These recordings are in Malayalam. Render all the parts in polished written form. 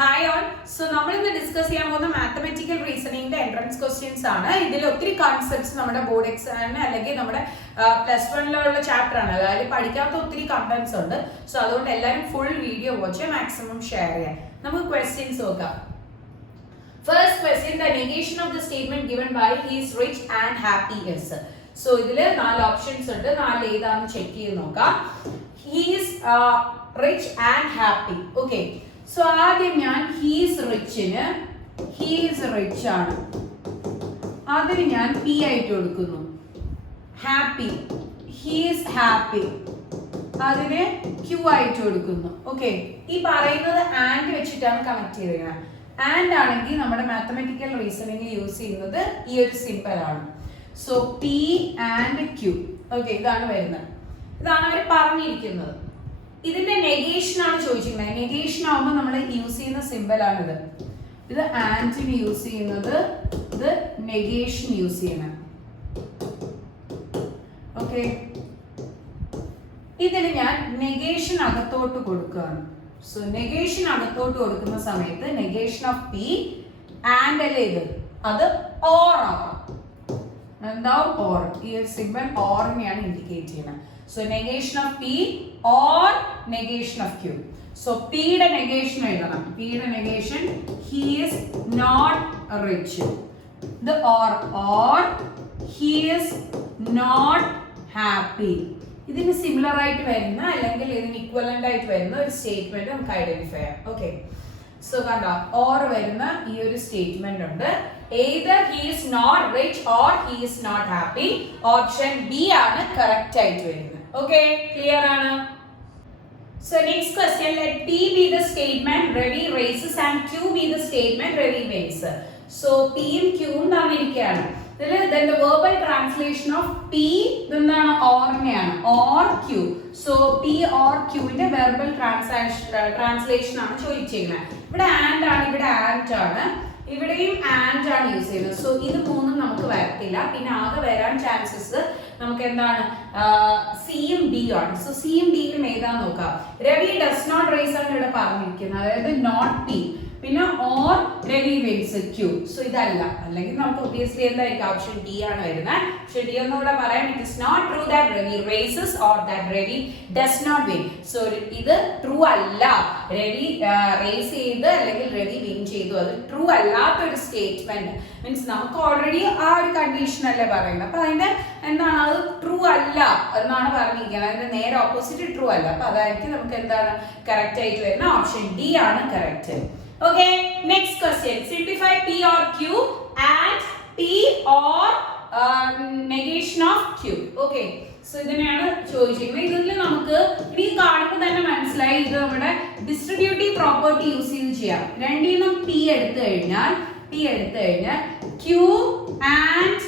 Hi all. So നമ്മൾ ഇന്ന് ഡിസ്കസ് ചെയ്യാൻ പോകുന്ന മാത്തമാറ്റിക്കൽ റീസണിംഗിന്റെ എൻട്രൻസ് ക്വസ്റ്റ്യൻസ് ആണ്. ഇതിൽ ഒത്തിരി കോൺസെപ്റ്റ്സ് നമ്മുടെ ബോർഡ് എക്സാമിന് അല്ലെങ്കിൽ നമ്മുടെ +1 ചാപ്റ്റർ ആണ്. അതായത് പഠിക്കാത്ത ഒത്തിരി കണ്ടന്റ്സ് ഉണ്ട്. സോ അതുകൊണ്ട് എല്ലാവരും ഫുൾ വീഡിയോ വാച്ച് ചെയ്യുക, മാക്സിമം ഷെയർ ചെയ്യാം. നമുക്ക് ക്വസ്റ്റ്യൻസ് നോക്കാം. First question, the negation of the statement given by he is rich and happy is. So ഇതിൽ 4 ഓപ്ഷൻസ് ഉണ്ട്. 4 ഏതാണെന്ന് ചെക്ക് ചെയ്ത് നോക്കാം. He is rich and happy. Okay. So ആദ്യം ഞാൻ he is rich ആണ്. അതിന് ഞാൻ p ആയിട്ട് കൊടുക്കുന്നു. happy, he is happy. അതിന് q ആയിട്ട് കൊടുക്കുന്നു. ഓക്കെ, ഈ പറയുന്നത് ആൻഡ് വെച്ചിട്ടാണ് കണക്ട് ചെയ്തിരിക്കുന്നത്. ആൻഡ് ആണെങ്കിൽ നമ്മുടെ മാത്തമാറ്റിക്കൽ റീസണിംഗ് യൂസ് ചെയ്യുന്നത് ഈ ഒരു സിമ്പിൾ ആണ്. So p and q. Okay, ഇതാണ് വരുന്നത്. ഇതാണ് അവർ പറഞ്ഞിരിക്കുന്നത്. ഇതിന്റെ നെഗേഷൻ ആണ് ചോദിച്ചിരിക്കുന്നത്. നെഗേഷൻ ആവുമ്പോൾ നമ്മൾ യൂസ് ചെയ്യുന്ന സിമ്പിൾ ആണിത്. ഇത് ആൻഡിന് യൂസ് ചെയ്യുന്നത്, ഇത് നെഗേഷൻ യൂസ് ചെയ്യണം. ഓക്കെ, ഇതിന് ഞാൻ നെഗേഷൻ അകത്തോട്ട് കൊടുക്കുകയാണ്. സോ നെഗേഷൻ അകത്തോട്ട് കൊടുക്കുന്ന സമയത്ത് നെഗേഷൻ ഓഫ് പി ആൻഡ് അല്ലേ ഇത്, അത് ഓർ ആവാം. എന്താവും? ഓർ. ഈ ഒരു സിമ്പിൾ ഓറിനെയാണ് ഇൻഡിക്കേറ്റ് ചെയ്യുന്നത്. So negation of p or negation of q. So p യുടെ negation എഴുതണം. p യുടെ negation, he is not rich. The or he is not happy. ഇതിന് സിമിലർ ആയിട്ട് വരുന്ന അല്ലെങ്കിൽ ഇതിന് ഇക്വലന്റ് ആയിട്ട് വരുന്ന ഒരു സ്റ്റേറ്റ്മെന്റ് നമുക്ക് ഐഡന്റിഫൈ ചെയ്യാം. ഓക്കെ, സോ കണ്ടോ, ഓർ വരുന്ന ഈ ഒരു സ്റ്റേറ്റ്മെന്റ് ഉണ്ട്. Either he is not rich or he is not happy. Option B ആണ് കറക്റ്റ് ആയിട്ട് വരുന്നത്. Okay, clear ആണ്? So next question, let P be the statement Ravi races and Q be the statement Ravi wins. So P യും Q യും തന്നിരിക്കുകയാണ്. Then the verbal translation of P എന്താണ്? ഓർനെയാണ്, or Q. So P or Q ന്റെ verbal translation ആണ് ചോദിച്ചിരിക്കുന്നത്. ഇവിടെ and ആണ്, ഇവിടെ and ആണ്, ഇവിടെയും ആൻഡ് ആണ് യൂസ് ചെയ്യുന്നത്. സോ ഇത് മൂന്നും നമുക്ക് വരത്തില്ല. പിന്നെ ആകെ വരാൻ ചാൻസസ് നമുക്ക് എന്താണ്? സിയും ഡി ആണ്. സോ സിയും ഡിയിലും ഏതാന്ന് നോക്കാം. രവി ഡസ് നോട്ട് റേസ് ആണ് ഇവിടെ പറഞ്ഞിരിക്കുന്നത്, അതായത് നോട്ട് പി. പിന്നെ or Ravi wins Q. So ഇതല്ല, അല്ലെങ്കിൽ നമുക്ക് ഒബിയസ്ലി എന്തായിരിക്കും? ഓപ്ഷൻ ഡി ആണ് വരുന്നത്. പക്ഷെ ഡി ഒന്നുകൂടെ പറയാം. It is not true that Ravi races or that Ravi does not win. So ഇത് ട്രൂ അല്ല. രവി റേസ് ചെയ്ത് അല്ലെങ്കിൽ രവി വിൻ ചെയ്തു, അത് ട്രൂ അല്ലാത്തൊരു സ്റ്റേറ്റ്മെന്റ്. മീൻസ് നമുക്ക് ഓൾറെഡി ആ ഒരു കണ്ടീഷൻ അല്ലേ പറയുന്നത്. അപ്പൊ അതിന്റെ എന്താണ്? അത് ട്രൂ അല്ല എന്നാണ് പറഞ്ഞിരിക്കുന്നത്. അതിന്റെ നേരെ ഓപ്പോസിറ്റ് ട്രൂ അല്ല. അപ്പൊ അതായിരിക്കും നമുക്ക് എന്താണ് കറക്റ്റ് ആയിട്ട് വരുന്ന ഓപ്ഷൻ ഡി ആണ് correct. Okay, next question. Simplify P or Q and P or negation of Q. Okay, so ഇതിനെയാണ് ചോദിച്ചിരിക്കുന്നത്. ഇതിൽ നമുക്ക് ഇനി കാണുമ്പോൾ തന്നെ മനസ്സിലായി ഇത് നമ്മുടെ ഡിസ്ട്രിബ്യൂട്ടീവ് പ്രോപ്പർട്ടി യൂസ് ചെയ്ത് ചെയ്യാം. രണ്ടിനും P എടുത്തു കഴിഞ്ഞാൽ Q and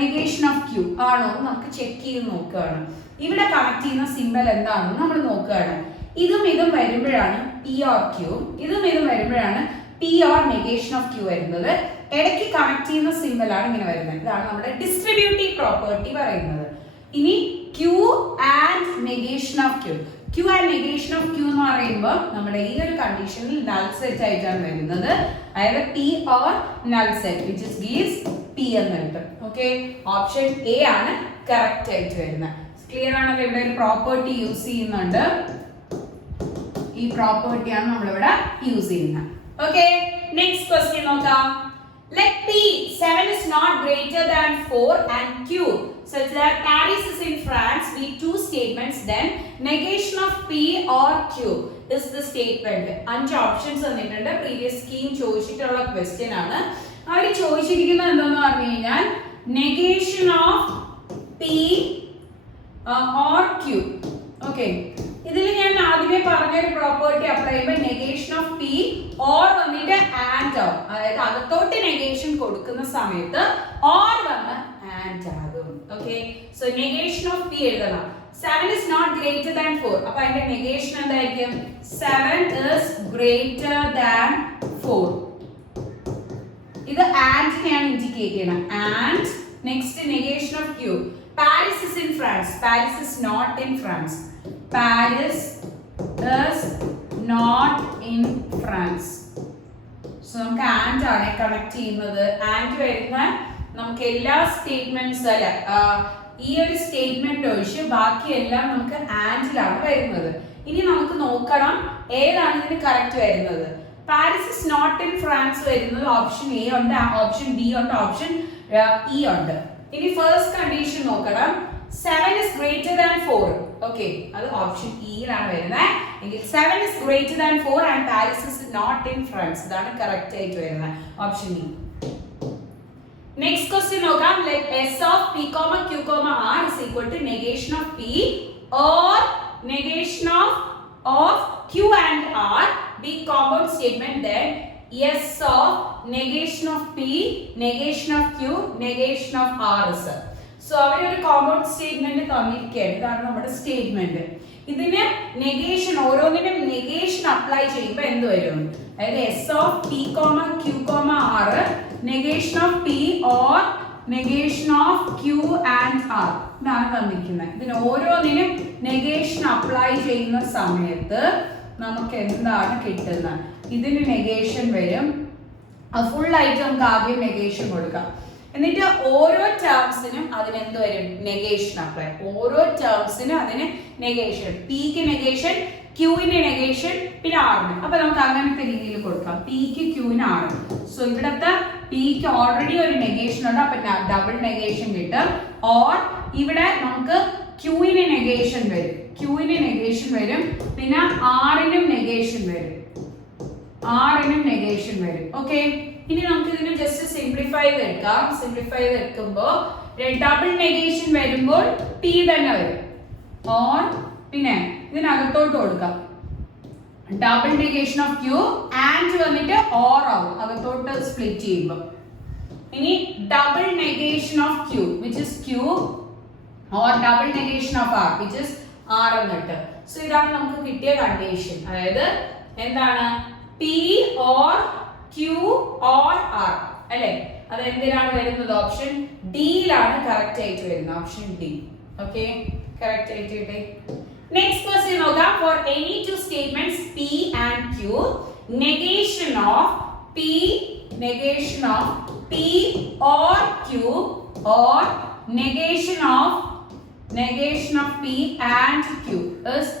negation of Q ആണോ നമുക്ക് ചെക്ക് ചെയ്ത് നോക്കുകയാണ്. ഇവിടെ കണക്ട് ചെയ്യുന്ന സിമ്പൽ എന്താണെന്ന് നമ്മൾ നോക്കുകയാണ്. ഇതും വരുമ്പോഴാണ് P or Q, ഇതും വരുമ്പോഴാണ് P or negation of Q വരുന്നത്. ഇടയ്ക്ക് കണക്ട് ചെയ്യുന്ന സിമ്പൽ ആണ് ഇങ്ങനെ വരുന്നത്. ഇതാണ് നമ്മുടെ ഡിസ്ട്രിബ്യൂട്ടീവ് പ്രോപ്പർട്ടി പറയുന്നത്. ഇനി Q and negation of Q. Q and negation of Q എന്ന് പറയുമ്പോൾ നമ്മുടെ ഈ ഒരു കണ്ടീഷനിൽ നൾ സെറ്റ് ആയിട്ടാണ് വരുന്നത്. അതായത് P or null set which is gives P എന്ന് കിട്ടും. ഓക്കെ, ഓപ്ഷൻ എ ആണ് കറക്റ്റ് ആയിട്ട് വരുന്നത്. ക്ലിയർ ആണല്ലോ? ഇവിടെ ഒരു പ്രോപ്പർട്ടി യൂസ് ചെയ്യുന്നുണ്ട്. ഈ പ്രോപ്പർട്ടി ആണ് നമ്മളിവിടെ യൂസ് ചെയ്യുന്നത്. ഓക്കെ, നെക്സ്റ്റ് ക്വസ്റ്റ്യൻ നോക്കാം. Let P 7 is not greater than 4 and Q such that Paris is in France be two statements, then negation of P or Q is the statement. 5 options തന്നിട്ടുണ്ട്. പ്രീവിയസ് സ്കീം ചോദിച്ചിട്ടുള്ള ക്വസ്റ്റ്യൻ ആണ്. അവർ ചോദിച്ചിരിക്കുന്നത് എന്താണെന്ന് പറഞ്ഞു കഴിഞ്ഞാൽ negation of P or Q. Okay, ഇതിൽ ഞാൻ ആദ്യമേ പറഞ്ഞൊരു പ്രോപ്പർട്ടി അപ്ലൈ ചെയ്യുമ്പോൾ നെഗേഷൻ ഓഫ് പി ഓർ വന്നിട്ട് ആൻഡ് ആവും. അതായത് അകത്തോട്ട് നെഗേഷൻ കൊടുക്കുന്ന സമയത്ത് ഓർ വന്ന് ആൻഡ് ആകും. Okay, so negation of P എഴുതണം. 7 is not greater than 4. അപ്പൊ അതിന്റെ നെഗേഷൻ എന്തായിരിക്കും? 7 is greater than 4. ഇത് ആൻഡിനെയാണ് ഇൻഡിക്കേറ്റ് ചെയ്യണം. And next negation of Q. Paris is in France. Paris is not in France. Paris is not in France. So നമുക്ക് ആൻഡ് ആണ് കണക്ട് ചെയ്യുന്നത്. ആൻഡ് വരുന്ന നമുക്ക് എല്ലാ സ്റ്റേറ്റ്മെന്റ്സ് അല്ല, ഈ ഒരു സ്റ്റേറ്റ്മെന്റ് ഒഴിച്ച് ബാക്കിയെല്ലാം നമുക്ക് ആൻഡിലാണ് വരുന്നത്. ഇനി നമുക്ക് നോക്കണം ഏതാണ് ഇതിന് കറക്റ്റ് വരുന്നത്. Paris is not in France വരുന്നത് ഓപ്ഷൻ എ ഉണ്ട്, ഓപ്ഷൻ ബി ഉണ്ട്, ഓപ്ഷൻ ഇ ഉണ്ട്. ഇനി ഫസ്റ്റ് കണ്ടീഷൻ നോക്കണം. 7 is greater than 4. ഓക്കെ, അത് ഓപ്ഷൻ ഇയിലാണ് വരുന്നത്. എങ്കിൽ 7 is greater than 4 and Paris is not in France. ഇതാണ് കറക്റ്റ് ആയിട്ട് വരുന്നത്, ഓപ്ഷൻ ഇ. നെക്സ്റ്റ് ക്വസ്റ്റ്യൻ നോക്കാം. let s of p, q, r is equal to negation of p or negation of q and r be compound statement, then s of negation of p, negation of q, negation of r is. So അവർ ഒരു കോമ്പൗണ്ട് സ്റ്റേറ്റ്മെന്റ് തന്നിരിക്കുകയാണ്. ഇതാണ് നമ്മുടെ സ്റ്റേറ്റ്മെന്റ്. ഇതിന് നെഗേഷൻ, ഓരോന്നിനും നെഗേഷൻ അപ്ലൈ ചെയ്യുമ്പോൾ എന്ത് വരും? അതായത് S of P Q R negation of P or negation of Q and R ഇതാണ് തന്നിരിക്കുന്നത്. ഇതിന് ഓരോന്നിനും നെഗേഷൻ അപ്ലൈ ചെയ്യുന്ന സമയത്ത് നമുക്ക് എന്താണ് കിട്ടുന്നത്? ഇതിന് നെഗേഷൻ വരും. ഫുൾ ആയിട്ട് നമുക്ക് ആദ്യം നെഗേഷൻ കൊടുക്കാം. എന്നിട്ട് ഓരോ ടേംസിനും അതിന് എന്ത് വരും? Negation apply. ഓരോ ടേംസിനും അതിന് നെഗേഷൻ. പിക്ക് നെഗേഷൻ, ക്യൂവിന് നെഗേഷൻ, പിന്നെ ആറിന്. അപ്പൊ നമുക്ക് അങ്ങനത്തെ രീതിയിൽ കൊടുക്കാം. പിക്ക് ക്യൂവിന് ആറ്. സോ ഇവിടത്തെ പിക്ക് ഓൾറെഡി ഒരു നെഗേഷൻ ഉണ്ട്, അപ്പൊ ഡബിൾ നെഗേഷൻ കിട്ടും. ഓർ ഇവിടെ നമുക്ക് ക്യൂവിന് നെഗേഷൻ വരും, ക്യൂവിന് നെഗേഷൻ വരും, പിന്നെ ആറിനും നെഗേഷൻ വരും, ആറിനും നെഗേഷൻ വരും. ഓക്കെ, ഇനി നമുക്ക് ഇതിനെ ജസ്റ്റ് സിംപ്ലിഫൈ ചെയ്തെടുക്കാം. സിംപ്ലിഫൈ ചെയ്തെടുക്കുമ്പോൾ ഡബിൾ നെഗേഷൻ വരുമ്പോൾ പി തന്നെ വരും. ഓർ പിന്നെ ഇതിനകത്തോട്ട് കൊടുക്കാം double negation of Q and വന്നിട്ട് ഓർ ആവും അകത്തോട്ട് സ്പ്ലിറ്റ് ചെയ്യുമ്പോൾ. ഇനി double negation of Q which is Q or double negation of R which is R എന്നിട്ട്. സോ ഇതാണ് നമുക്ക് കിട്ടിയ കണ്ടീഷൻ. അതായത് എന്താണ്? P or Q or R അല്ലെ? അത് എന്തിനാണ് വരുന്നത്? ഓപ്ഷൻ ഡിയിലാണ് കറക്റ്റ് ആയിട്ട് വരുന്നത്, ഓപ്ഷൻ ഡി. ഓക്കെ, കറക്റ്റ് ആയിട്ട്. നെക്സ്റ്റ് ക്വസ്റ്റ്യൻ നോക്കാം. For any two statements P and Q, negation of P or Q or negation of P and Q is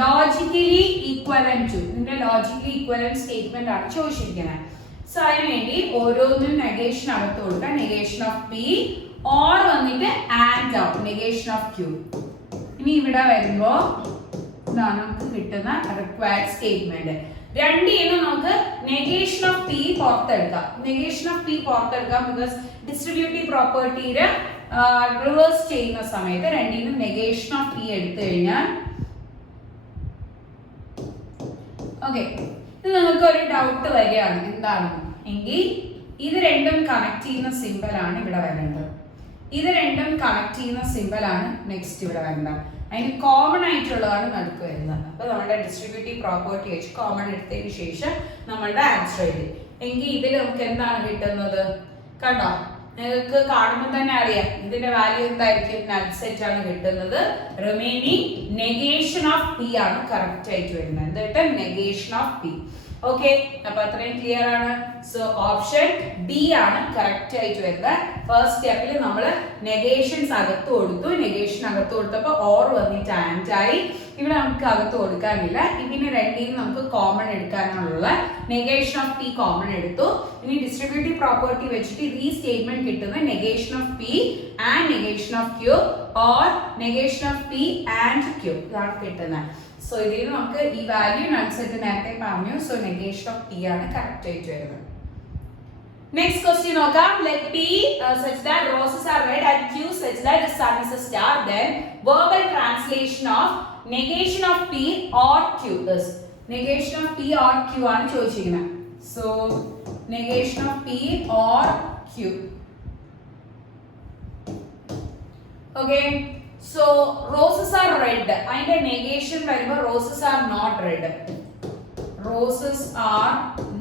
logically equivalent to. ഇതിന്റെ ലോജിക്കലി ഈക്വലന്റ് സ്റ്റേറ്റ്മെന്റ് ആണ് ചോദിച്ചിരിക്കുന്നത്. സോ അതിനു വേണ്ടി ഓരോന്നും നെഗേഷൻ അകത്ത് കൊടുക്കുക. നെഗേഷൻ ഓഫ് പി ഓർ വന്നിട്ട് ആൻഡ് ആവും നെഗേഷൻ ഓഫ് ക്യൂ. ഇനി ഇവിടെ വരുമ്പോ ഇതാണ് നമുക്ക് കിട്ടുന്ന റിക്വയർഡ് സ്റ്റേറ്റ്മെന്റ്. രണ്ടിനും നമുക്ക് നെഗേഷൻ ഓഫ് പി പുറത്തെടുക്കാം. നെഗേഷൻ ഓഫ് പി പുറത്തെടുക്കാം ബിക്കോസ് ഡിസ്ട്രിബ്യൂട്ടീവ് പ്രോപ്പർട്ടിയുടെ റിവേഴ്സ് ചെയ്യുന്ന സമയത്ത് രണ്ടിനും നെഗേഷൻ ഓഫ് പി എടുത്തു കഴിഞ്ഞാൽ ഓക്കെ, ഇത് നിങ്ങൾക്ക് ഒരു ഡൗട്ട് വരികയാണ് എന്താണ് എങ്കിൽ ഇത് രണ്ടും കണക്ട് ചെയ്യുന്ന സിമ്പിൾ ആണ് ഇവിടെ വരേണ്ടത്. ഇത് രണ്ടും കണക്ട് ചെയ്യുന്ന സിമ്പിൾ ആണ് നെക്സ്റ്റ് ഇവിടെ വരേണ്ടത്. അതിന് കോമൺ ആയിട്ടുള്ളതാണ് നടുക്ക് വരുന്നത്. അപ്പൊ നമ്മുടെ ഡിസ്ട്രിബ്യൂട്ടീവ് പ്രോപ്പർട്ടി വെച്ച് കോമൺ എടുത്തതിന് ശേഷം നമ്മളുടെ ആൻസർ എഴുതി എങ്കിൽ ഇതിൽ നമുക്ക് എന്താണ് കിട്ടുന്നത്? കണ്ടോ, നിങ്ങൾക്ക് കാണുമ്പോൾ തന്നെ അറിയാം ഇതിന്റെ വാല്യൂ എന്തായിരിക്കും? നൾ സെറ്റ് ആണ് കിട്ടുന്നത്. റിമൈനിങ് നെഗേഷൻ ഓഫ് പി ആണ് കറക്റ്റ് ആയിട്ട് വരുന്നത്. എന്നിട്ട് നെഗേഷൻ ഓഫ് പി. ഓക്കെ, അപ്പൊ അത്രയും ക്ലിയർ ആണ്. സോ ഓപ്ഷൻ ബി ആണ് കറക്റ്റ് ആയിട്ട് വരുന്നത്. ഫസ്റ്റ് സ്റ്റെപ്പിൽ നമ്മൾ നെഗേഷൻസ് അകത്ത് കൊടുത്തു. നെഗേഷൻ അകത്ത് കൊടുത്തപ്പോൾ ഓർ വന്നിട്ട് ആൻഡ് ആയി. ഇവിടെ നമുക്ക് അകത്ത് കൊടുക്കാനില്ല. ഇതിന് രണ്ടിനും നമുക്ക് കോമൺ എടുക്കാനുള്ള നെഗേഷൻ ഓഫ് പി കോമൺ എടുത്തു. ഇനി ഡിസ്ട്രിബ്യൂട്ടീവ് പ്രോപ്പർട്ടി വെച്ചിട്ട് ഈ സ്റ്റേറ്റ്മെന്റ് കിട്ടുന്ന negation of P and negation of Q or negation of P and Q ഇതാണ് കിട്ടുന്നത്. സോ ഇതിൽ നമുക്ക് ഈ വാല്യൂ നൾ സെറ്റ് നേരത്തെ പറഞ്ഞു. സോ നെഗേഷൻ ഓഫ് പി ആണ് കറക്റ്റ് ആയിട്ട് വരുന്നത്. Next question നോക്കാം. Let P such that roses are red and Q such that the sun is a star. Then verbal translation of negation of P or Q is. Negation of P or Q ആണ് ചോദിച്ചിരിക്കുന്നത്. So negation of P or Q. Okay. So roses are red. അതിന്റെ negation വരുമ്പോൾ roses are not red. Roses are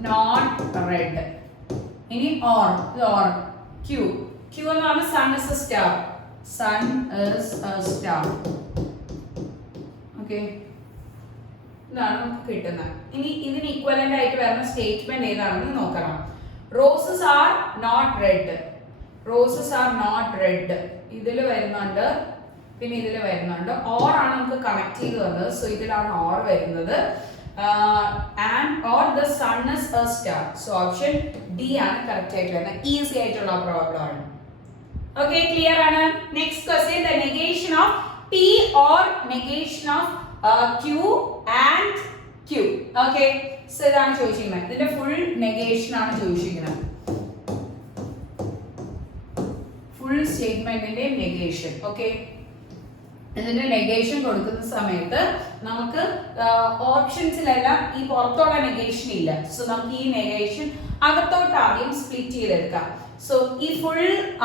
not red. ഇനി or Q എന്ന് പറഞ്ഞാൽ sun is a star. Sun is a star. Okay. ഇതാണ് നമുക്ക് കിട്ടുന്നത്. ഇനി ഇതിന് ഇക്വലന്റ് ആയിട്ട് വരുന്ന സ്റ്റേറ്റ്മെന്റ് ഏതാണെന്ന് നോക്കണം. Roses are not red. Roses are not red ഇതിൽ വരുന്നുണ്ട്, പിന്നെ ഇതിൽ വരുന്നുണ്ട്. ഓർ ആണ് നമുക്ക് കണക്ട് ചെയ്ത് വന്നത്, സോ ഇതിലാണ് ഓർ വരുന്നത്. And or the sun is a star. So option D ആണ് കറക്റ്റ് ആയിട്ട് വരുന്നത്. ഈസി ആയിട്ടുള്ള പ്രോബ്ലം ആണ്. ഓക്കെ, ക്ലിയർ ആണ്. Next question, the negation of P or negation of Q and Q. Okay, so ഇതാണ് ചോദിച്ചിരിക്കുന്നത്. ഇതിന്റെ ഫുൾ നെഗേഷൻ ആണ് ചോദിച്ചിരിക്കുന്നത്. ഫുൾ സ്റ്റേറ്റ്മെന്റിന്റെ നെഗേഷൻ. ഓക്കെ, ഇതിന്റെ നെഗേഷൻ കൊടുക്കുന്ന സമയത്ത് നമുക്ക് ഓപ്ഷൻസിലെല്ലാം ഈ പുറത്തുള്ള നെഗേഷൻ ഇല്ല. സോ നമുക്ക് ഈ നെഗേഷൻ അകത്തോട്ട് ആദ്യം സ്പ്ലിറ്റ് ചെയ്തെടുക്കാം. സോ ഈ ഫുൾ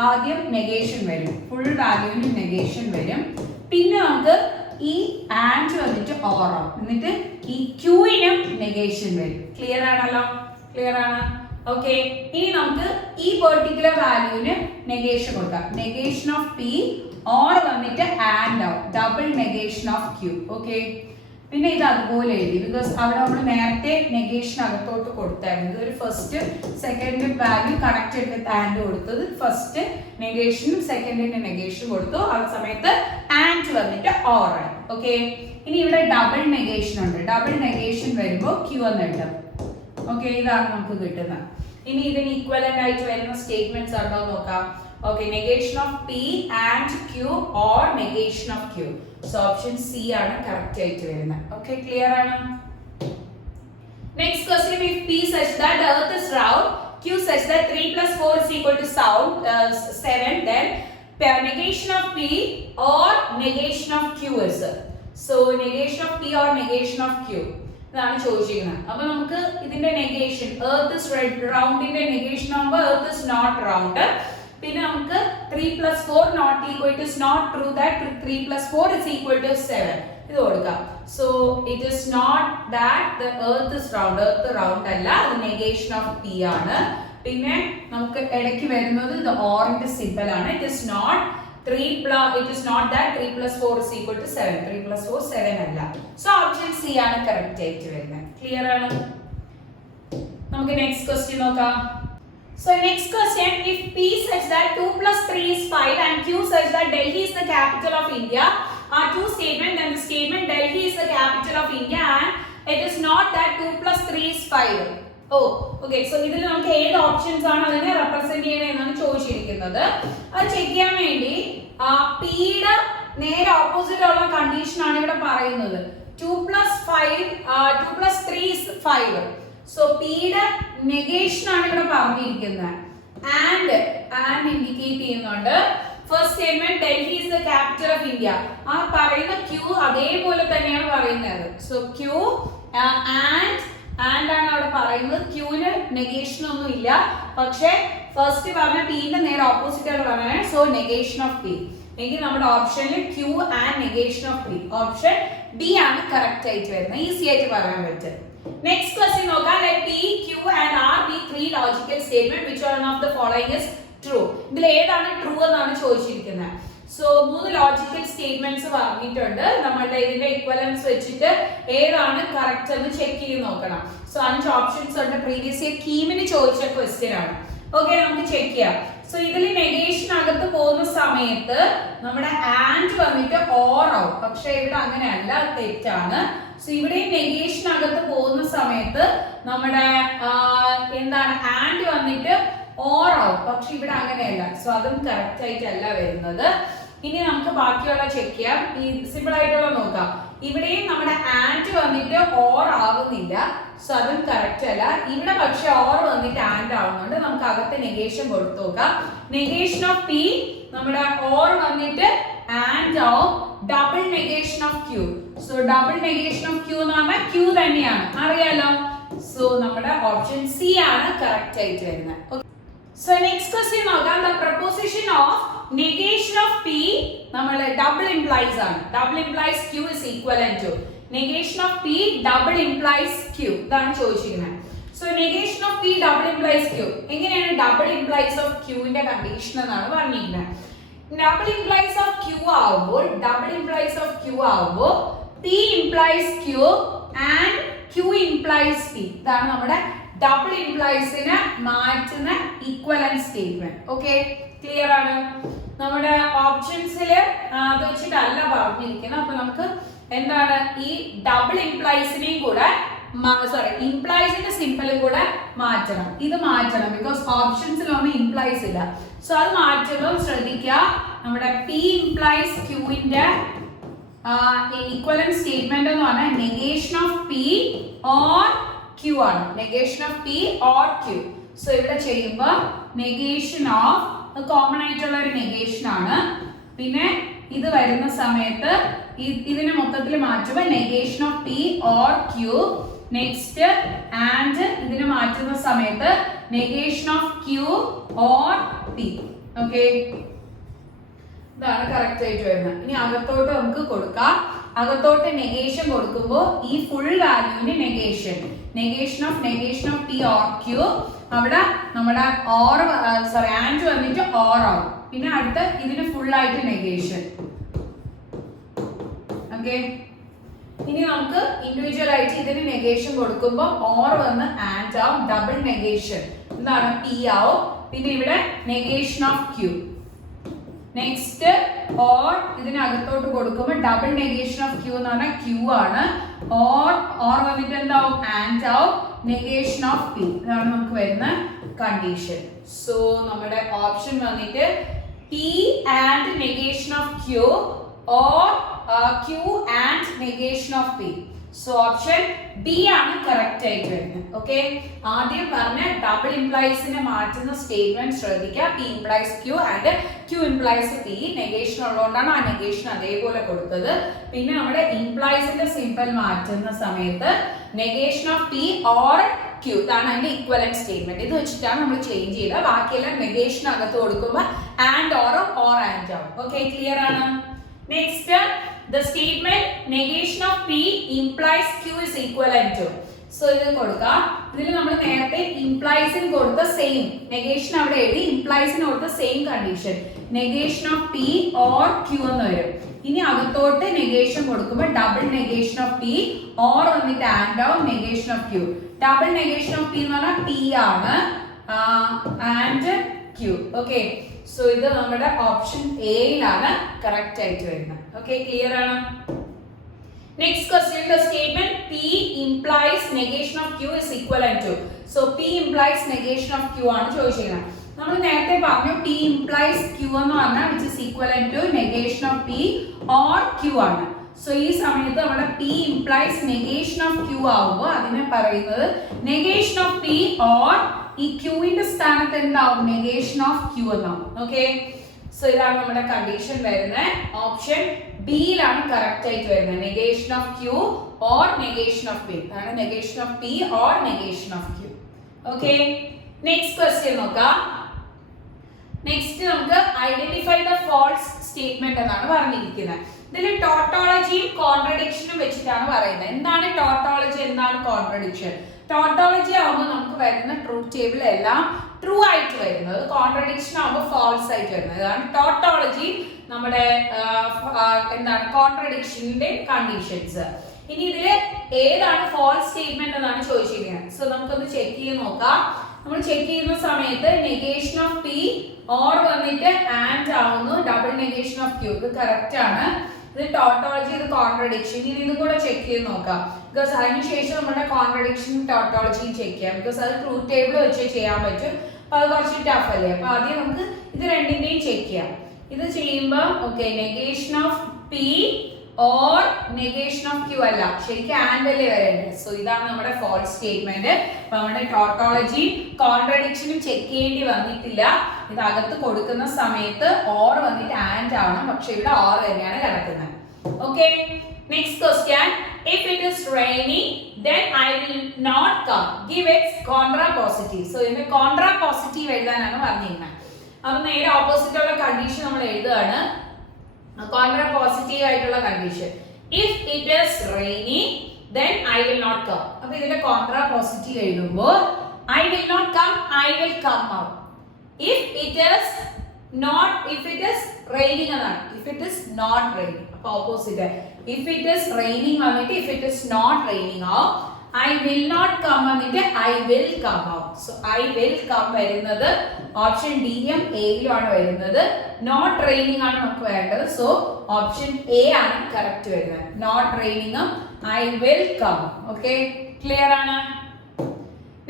ആദ്യം നെഗേഷൻ വരും, ഫുൾ വാല്യൂവിന് നെഗേഷൻ വരും. പിന്നെ നമുക്ക് ഈ ആൻഡ് വന്നിട്ട് ഓർ ആവും, എന്നിട്ട് ഈ ക്യൂവിനും നെഗേഷൻ വരും. ക്ലിയർ ആണല്ലോ? ക്ലിയർ ആണ്. ഓക്കെ, ഇനി നമുക്ക് ഈ പെർട്ടിക്കുലർ വാല്യൂവിന് നെഗേഷൻ കൊടുക്കാം. നെഗേഷൻ ഓഫ് പി ഓർ വന്നിട്ട് ആൻഡ് ആവും, double negation of Q. Okay, പിന്നെ ഇത് അതുപോലെ എഴുതി, ബിക്കോസ് അവിടെ നമ്മൾ നേരത്തെ നെഗേഷൻ അകത്തോട്ട് കൊടുത്തായിരുന്നു. ഇതൊരു ഫസ്റ്റ് സെക്കൻഡ് വാല്യൂ കണക്ട് ചെയ്തിട്ട് ആൻഡ് കൊടുത്തത്, ഫസ്റ്റ് നെഗേഷനും സെക്കൻഡിന്റെ നെഗേഷൻ കൊടുത്തു. ആ സമയത്ത് ആൻഡ് വന്നിട്ട് ഓർ ആയി. ഓക്കെ, ഇനി ഇവിടെ ഡബിൾ നെഗേഷൻ ഉണ്ട്. ഡബിൾ നെഗേഷൻ വരുമ്പോൾ ക്യൂ എന്ന് കിട്ടും. ഓക്കെ, ഇതാണ് നമുക്ക് കിട്ടുന്നത്. ഇനി ഇതിന് ഈക്വലന്റ് ആയിട്ട് വരുന്ന സ്റ്റേറ്റ്മെന്റ്സ് ഉണ്ടോ നോക്കാം. Okay, negation of P and Q or negation of Q. So option C ആണ് correct ആയിട്ട് വരുന്നത്. Okay, clear ആണ്. Next question, if P such that the earth is round, Q such that 3 plus 4 is equal to 7, then negation of P or negation of Q is. So negation of P or negation of Q. ഇതാണ് ചോദിച്ചിരിക്കുന്നത്. അപ്പൊ നമുക്ക് ഇതിന്റെ നെഗേഷൻ, earth is roundന്റെ നെഗേഷൻ ആകുമ്പോൾ earth is not round. പിന്നെ നമുക്ക് 3 plus 4 not equal to, is not true that 3 plus 4 is equal to 7. ഇത് കൊടുക്കാം. So it is not that the earth is round. earth round അല്ല, അത് negation of P ആണ്. പിന്നെ നമുക്ക് ഇടയ്ക്ക് വരുന്നത് the or ന്റെ സിമ്പൽ ആണ്. It is not that 3 plus 4 is equal to 7. 3 plus 4 7 അല്ല. So option C ആണ് correct ആയിട്ട് വരുന്നത്. ക്ലിയർ ആണ്. നമുക്ക് നെക്സ്റ്റ് ക്വസ്റ്റ്യൻ നോക്കാം. So next question, if P such that 2 plus 3 is 5 and Q such that Delhi is the capital of India are two statements, then the statement Delhi is the capital of India and it is not that 2 plus 3 is 5. Oh, okay. So ഇതിൽ നമുക്ക് ഏത് ഓപ്ഷൻസ് ആണ് അതിനെ റെപ്രസെന്റ് ചെയ്യണമെന്നാണ് ചോദിച്ചിരിക്കുന്നത്. അത് ചെക്ക് ചെയ്യാൻ വേണ്ടി Pയുടെ നേരെ ഓപ്പോസിറ്റ് ഉള്ള കണ്ടീഷൻ ആണ് ഇവിടെ പറയുന്നത്. 2 plus 3 is 5. So Pയുടെ നെഗേഷൻ ആണ് ഇവിടെ പറഞ്ഞിരിക്കുന്നത്. ആൻഡ് ഇൻഡിക്കേറ്റ് ചെയ്യുന്നുണ്ട്. First statement Delhi is the capital of India. ആ പറയുന്ന ക്യൂ അതേപോലെ തന്നെയാണ് പറയുന്നത്. സോ ക്യൂ ആൻഡ് ആണ് അവിടെ പറയുന്നത്. ക്യൂവിന് നെഗേഷൻ ഒന്നും ഇല്ല, പക്ഷെ ഫസ്റ്റ് പറഞ്ഞ Pന്റെ നേരെ ഓപ്പോസിറ്റ് ആണ് പറഞ്ഞത്. So negation of P. എങ്കിൽ നമ്മുടെ ഓപ്ഷനിൽ Q and negation of P, option D ആണ് കറക്റ്റ് ആയിട്ട് വരുന്നത്. ഈസി ആയിട്ട് പറയാൻ പറ്റും. Next question നോക്കാം. Let P, Q and R be three logical statement which one of the following is true. ഇതിൽ ഏതാണ് ട്രൂ എന്നാണ് ചോദിച്ചിരിക്കുന്നത്. സോ 3 ലോജിക്കൽ സ്റ്റേറ്റ്മെന്റ്സ് പറഞ്ഞിട്ടുണ്ട്. നമ്മളുടെ ഇതിന്റെ ഇക്വലൻസ് വെച്ചിട്ട് ഏതാണ് കറക്റ്റ് എന്ന് ചെക്ക് ചെയ്ത് നോക്കണം. സോ 5 ഓപ്ഷൻസ് ഉണ്ട്. പ്രീവിയസ് ഇയർ കീമിന് ചോദിച്ച ക്വസ്റ്റ്യൻ ആണ്. ഓക്കെ, നമുക്ക് ചെക്ക് ചെയ്യാം. സോ ഇതിൽ നെഗേഷൻ അകത്ത് പോകുന്ന സമയത്ത് നമ്മുടെ ആൻഡ് വന്നിട്ട് ഓർ ആവും, പക്ഷെ ഇവിടെ അങ്ങനെയല്ല, തെറ്റാണ്. സോ ഇവിടെ നെഗേഷൻ അകത്ത് പോകുന്ന സമയത്ത് നമ്മുടെ എന്താണ് ആൻഡ് വന്നിട്ട് ഓർ ആവും, പക്ഷെ ഇവിടെ അങ്ങനെയല്ല. സോ അതും കറക്റ്റ് ആയിട്ടല്ല വരുന്നത്. ഇനി നമുക്ക് ബാക്കിയുള്ള ചെക്ക് ചെയ്യാം. ഈ സിമ്പിൾ ആയിട്ടുള്ള നോക്കാം. ഇവിടെയും നമ്മുടെ ആൻഡ് വന്നിട്ട് ഓർ ആവുന്നില്ല, സോ അതും കറക്റ്റ് അല്ല. ഇവിടെ പക്ഷെ ഓർ വന്നിട്ട് ആൻഡ് ആവുന്നുണ്ട്. നമുക്ക് അകത്ത് നെഗേഷൻ കൊടുത്തു നോക്കാം. നെഗേഷൻ ഓഫ് P നമ്മുടെ ഓർ വന്നിട്ട് ആൻഡ് ആവും, double negation of Q. So double negation of Q എന്ന് പറഞ്ഞാൽ Q തന്നെയാണ്, അറിയാലോ. സോ നമ്മുടെ ഓപ്ഷൻ സി ആണ് കറക്റ്റ് ആയിട്ട് വരുന്നത്. സോ നെക്സ്റ്റ് ക്വസ്റ്റ്യൻ നോക്കാം. The proposition of negation of P നമ്മൾ ഡബിൾ ഇംപ്ലൈസ് ആണ്. Double implies Q is equivalent to negation of P double implies Q. ഇതാണ് ചോദിച്ചിരിക്കുന്നത്. So negation of P double implies Q. എങ്ങനെയാണ് ഡബിൾ ഇംപ്ലൈസ് ഓഫ് Q ന്റെ കണ്ടീഷൻ എന്നാണ് പറഞ്ഞിരിക്കുന്നത്. ഡബിൾ ഇംപ്ലൈസ് ഓഫ് Q ആവുമ്പോൾ P implies Q and Q implies P. ഇതാണ് നമ്മുടെ ഡബിൾ ഇംപ്ലൈസിനെ മാറ്റുന്ന ഈക്വലന്റ് സ്റ്റേറ്റ്മെന്റ്. ഓക്കെ, ക്ലിയർ ആണ്? നമ്മുടെ ഓപ്ഷൻസിൽ അത് വെച്ചിട്ടല്ല പറഞ്ഞിരിക്കുന്നത്. അപ്പൊ നമുക്ക് എന്താണ് ഈ ഡബിൾ ഇംപ്ലൈസിനെയും കൂടെ ഇംപ്ലൈസിന്റെ സിമ്പിളും കൂടെ മാറ്റണം. ഇത് മാറ്റണം ബിക്കോസ് ഓപ്ഷൻസിലൊന്നും ഇംപ്ലൈസ് ഇല്ല. സോ അത് മാറ്റുമ്പോൾ ശ്രദ്ധിക്കുക, നമ്മുടെ P implies Qന്റെ ഈക്വലന്റ് സ്റ്റേറ്റ്മെന്റ് എന്ന് പറഞ്ഞാൽ negation of P or Q ആണ്. Negation of P or Q. So ഇവിടെ ചെയ്യുമ്പോൾ നെഗേഷൻ ഓഫ് കോമൺ ആയിട്ടുള്ള ഒരു നെഗേഷൻ ആണ്. പിന്നെ ഇത് വരുന്ന സമയത്ത് ഇതിനെ മൊത്തത്തിൽ മാറ്റുമ്പോൾ negation of P or Q. Next and ഇതിനെ മാറ്റുന്ന സമയത്ത് negation of Q or P. Okay, ഇതാണ് കറക്റ്റ് ആയിട്ട് വരുന്നത്. ഇനി അകത്തോട്ട് നമുക്ക് കൊടുക്കാം. അകത്തോട്ട് നെഗേഷൻ കൊടുക്കുമ്പോൾ ഈ ഫുൾ വാല്യൂവിന് negation of P or Q അവിടെ നമ്മുടെ ഓർ ആൻഡ് വന്നിട്ട് ഓർ ആവും. പിന്നെ അടുത്ത ഇതിന് ഫുൾ ആയിട്ട് നെഗേഷൻ. ഓക്കെ, ഇനി നമുക്ക് ഇൻഡിവിജ്വൽ ആയിട്ട് ഇതിന് നെഗേഷൻ കൊടുക്കുമ്പോൾ ഓർ വന്ന് ആൻഡ് ആവും, ഡബിൾ നെഗേഷൻ എന്താണ് P ആവും. പിന്നെ ഇവിടെ negation of Q. Next or ഇതിനകത്തോട്ട് കൊടുക്കുമ്പോൾ ഡബിൾ നെഗേഷൻ ഓഫ് Q എന്ന് പറഞ്ഞാൽ Q ആണ്. ഓർ വന്നിട്ട് എന്താവും, ആൻഡ് ആവും, നെഗേഷൻ ഓഫ് P. ഇതാണ് നമുക്ക് വരുന്ന കണ്ടീഷൻ. സോ നമ്മുടെ ഓപ്ഷൻ വന്നിട്ട് P and negation of Q or Q and negation of P. So option B ആണ് കറക്റ്റ് ആയിട്ട് വരുന്നത്. ഓക്കെ, ആദ്യം പറഞ്ഞ ഡബിൾ ഇംപ്ലൈസിനെ മാറ്റുന്ന സ്റ്റേറ്റ്മെന്റ് ശ്രദ്ധിക്കുക. P implies Q and Q implies P. Negation ഉള്ളതുകൊണ്ടാണ് ആ നെഗേഷൻ അതേപോലെ കൊടുത്തത്. പിന്നെ നമ്മുടെ ഇംപ്ലൈസിന്റെ സിമ്പിൾ മാറ്റുന്ന സമയത്ത് negation of P or Q ഇതാണ് അതിന്റെ ഈക്വലന്റ് സ്റ്റേറ്റ്മെന്റ്. ഇത് വെച്ചിട്ടാണ് നമ്മൾ ചേഞ്ച് ചെയ്തത്. ബാക്കിയെല്ലാം നെഗേഷൻ അകത്ത് കൊടുക്കുമ്പോൾ ആൻഡ് ഓർ ആൻഡ് ആവും. ഓക്കെ, ക്ലിയർ ആണ്? Next, the statement negation of P implies Q is equivalent to. So ഇത് കൊടുക്കാം. ഇതിൽ നമ്മൾ നേരത്തെ implies കൊടുത്ത സെയിം നെഗേഷൻ അവിടെ എഴുതി, implies കൊടുത്ത same condition negation of P or Q എന്ന് വരും. ഇനി അകത്തോട്ട് നെഗേഷൻ കൊടുക്കുമ്പോൾ double negation of P or വന്നിട്ട് ആൻഡ് ആവും, negation of Q. Double negation of P എന്ന് പറഞ്ഞാൽ P ആണ് ആൻഡ് Q. ഓക്കെ, സോ ഇത് നമ്മുടെ ഓപ്ഷൻ എയിലാണ് കറക്റ്റ് ആയിട്ട് വരുന്നത്. ഓക്കെ, ക്ലിയർ ആണ്? Next question, the statement P implies negation of Q is equivalent to. So P implies negation of Q ആണ് ചോദിച്ചിരിക്കുന്നത്. നമ്മൾ നേരത്തെ പറഞ്ഞു P implies Q എന്ന് പറഞ്ഞാൽ which is equivalent to negation of P or Q ആണ്. സോ ഈ സമയത്ത് നമ്മുടെ P implies negation of Q ആവുമ്പോൾ അതിനെ പറയുന്നത് negation of P or ഈ ക്യൂവിന്റെ സ്ഥാനത്ത് എന്താവും, നെഗേഷൻ ഓഫ് Q എന്നാവും. ഓക്കെ, സോ ഇതാണ് നമ്മുടെ കണ്ടീഷൻ വരുന്നത്. ഓപ്ഷൻ ബിയിലാണ് കറക്റ്റ് ആയിട്ട് വരുന്നത്. Negation of Q or negation of P. അതാണ് negation of P or negation of Q. Okay, next question നോക്കാം. നെക്സ്റ്റ് നമുക്ക് ഐഡന്റിഫൈ ദ ഫോൾസ് സ്റ്റേറ്റ്മെന്റ് എന്നാണ് പറഞ്ഞിരിക്കുന്നത്. ഇതിൽ ടോട്ടോളജിയും കോൺട്രഡിക്ഷനും വെച്ചിട്ടാണ് പറയുന്നത്. എന്താണ് ടോട്ടോളജി, എന്താണ് കോൺട്രഡിക്ഷൻ? ടോട്ടോളജി ആവുമ്പോൾ നമുക്ക് വരുന്ന ട്രൂത്ത് ടേബിൾ എല്ലാം ട്രൂ ആയിട്ട് വരുന്നത്, കോൺട്രഡിക്ഷൻ ആവുമ്പോൾ ഫാൾസ് ആയിട്ട് വരുന്നത്. ഇതാണ് ടോട്ടോളജി, നമ്മുടെ എന്താണ് കോൺട്രഡിക്ഷന്റെ കണ്ടീഷൻസ്. ഇനി ഇതില് ഏതാണ് ഫാൾസ് സ്റ്റേറ്റ്മെന്റ് എന്നാണ് ചോദിച്ചിരിക്കുന്നത്. സോ നമുക്കൊന്ന് ചെക്ക് ചെയ്ത് നോക്കാം. നമ്മൾ ചെക്ക് ചെയ്യുന്ന സമയത്ത് നെഗേഷൻ ഓഫ് P ഓർ വന്നിട്ട് ആൻഡ് ആവുന്നു, ഡബിൾ നെഗേഷൻ ഓഫ് Q. ഇത് കറക്റ്റ് ആണ്. ഇത് ടോട്ടോളജി, ഇത് കോൺട്രഡിക്ഷൻ. ഇനി ഇതും കൂടെ ചെക്ക് ചെയ്ത് നോക്കാം. ബിക്കോസ് അതിനുശേഷം നമ്മുടെ കോൺട്രഡിക്ഷൻ ടോട്ടോളജിയും ചെക്ക് ചെയ്യാം. ബിക്കോസ് അത് ട്രൂത്ത് ടേബിൾ വെച്ച് ചെയ്യാൻ പറ്റും. അപ്പൊ അത് കുറച്ച് ടഫ് അല്ലേ. അപ്പൊ ആദ്യം നമുക്ക് ഇത് രണ്ടിന്റെയും ചെക്ക് ചെയ്യാം. ഇത് ചെയ്യുമ്പോൾ okay, negation of P or negation of Q അല്ല, ശരിക്കും ആൻഡ് അല്ലേ വരേണ്ടത്. സോ ഇതാണ് നമ്മുടെ ഫോൾസ് സ്റ്റേറ്റ്മെന്റ്. അപ്പൊ നമ്മുടെ ടോട്ടോളജി കോൺട്രഡിക്ഷനും ചെക്ക് ചെയ്യേണ്ടി വന്നിട്ടില്ല. ഇത് അകത്ത് കൊടുക്കുന്ന സമയത്ത് ഓർ വന്നിട്ട് ആൻഡ് ആണ്, പക്ഷെ ഇവിടെ ഓർ തന്നെയാണ് കിടക്കുന്നത്. Okay, next question, if it is raining then I will not come, give its contrapositive. So ഇതിന്റെ കോൺട്രാപോസിറ്റീവ് എഴുതാനാണ് പറഞ്ഞിരുന്നത്. അപ്പൊ നേരെ ഓപ്പോസിറ്റ് ഉള്ള കണ്ടീഷൻ നമ്മൾ എഴുതുകയാണ്. കോൺട്രാപോസിറ്റീവ് ആയിട്ടുള്ള condition, if it is raining then I will not come. അപ്പൊ ഇതിന്റെ കോൺട്രാപോസിറ്റീവ് എഴുതുമ്പോൾ I will not come, I will come out. If it is not if it is raining എന്നാണ്. if it is not raining അപ്പോൾ opposite. if it is raining വന്നിട്ട് if it is not raining ആവും. I will not come വന്നിട്ട് I will come ആവും. so I will come വരുന്നത് ഓപ്ഷൻ ഡി യും എയിലും ആണ് വരുന്നത്. not raining ആണ് നമുക്ക് വേണ്ടത്. സോ ഓപ്ഷൻ എ ആണ് കറക്റ്റ് വരുന്നത്. not raining I will come. okay, clear ആണ്?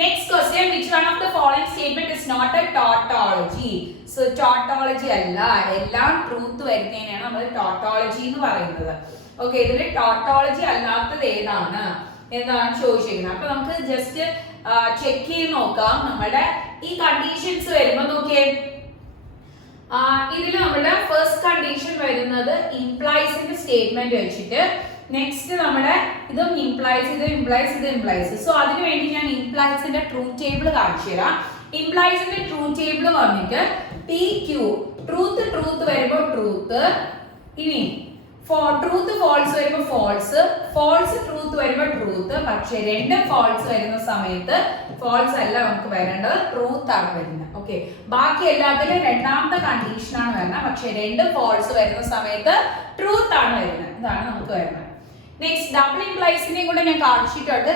Next question, which one of the following statement is not a tautology? So tautology അല്ല, എല്ലാം ട്രൂത്ത് വരുന്നതിനാണ് നമ്മൾ tautology എന്ന് പറയുന്നത്. ഓക്കെ, ഇതിൽ tautology അല്ലാത്തത് ഏതാണ് എന്നാണ് ചോദിച്ചിരിക്കുന്നത്. അപ്പൊ നമുക്ക് ജസ്റ്റ് ചെക്ക് ചെയ്ത് നോക്കാം. നമ്മുടെ ഈ കണ്ടീഷൻസ് വരുമ്പോൾ നോക്കിയേ, ഇതിൽ നമ്മുടെ ഫസ്റ്റ് കണ്ടീഷൻ വരുന്നത് ഇംപ്ലൈസിന്റെ സ്റ്റേറ്റ്മെന്റ് വെച്ചിട്ട്, നെക്സ്റ്റ് നമ്മുടെ ഇതും ഇംപ്ലൈസ്, ഇത് ഇംപ്ലൈസ്, ഇത് ഇംപ്ലൈസ്. സോ അതിനു വേണ്ടി ഞാൻ ഇംപ്ലൈസിന്റെ ട്രൂത്ത് ടേബിൾ കാണിച്ചു തരാം. ഇംപ്ലൈസിന്റെ ട്രൂത്ത് ടേബിൾ വന്നിട്ട് പി ക്യൂ, ട്രൂത്ത് ട്രൂത്ത് വരുമ്പോൾ ട്രൂത്ത്, ഇനി ട്രൂത്ത് ഫോൾസ് വരുമ്പോൾ ഫോൾസ്, ഫോൾസ് ട്രൂത്ത് വരുമ്പോൾ ട്രൂത്ത്. പക്ഷെ രണ്ടും ഫോൾസ് വരുന്ന സമയത്ത് ഫോൾസ് അല്ല നമുക്ക് വരേണ്ടത്, ട്രൂത്ത് ആണ് വരുന്നത്. ഓക്കെ, ബാക്കി എല്ലാത്തിലും രണ്ടാമത്തെ കണ്ടീഷൻ ആണ് വരുന്നത്. പക്ഷെ രണ്ട് ഫോൾസ് വരുന്ന സമയത്ത് ട്രൂത്ത് ആണ് വരുന്നത്. ഇതാണ് നമുക്ക് വരുന്നത്. നെക്സ്റ്റ് ഡബിൾ ഇംപ്ലൈസിനെയും കൂടെ ഞാൻ കാണിച്ചിട്ടുണ്ട്.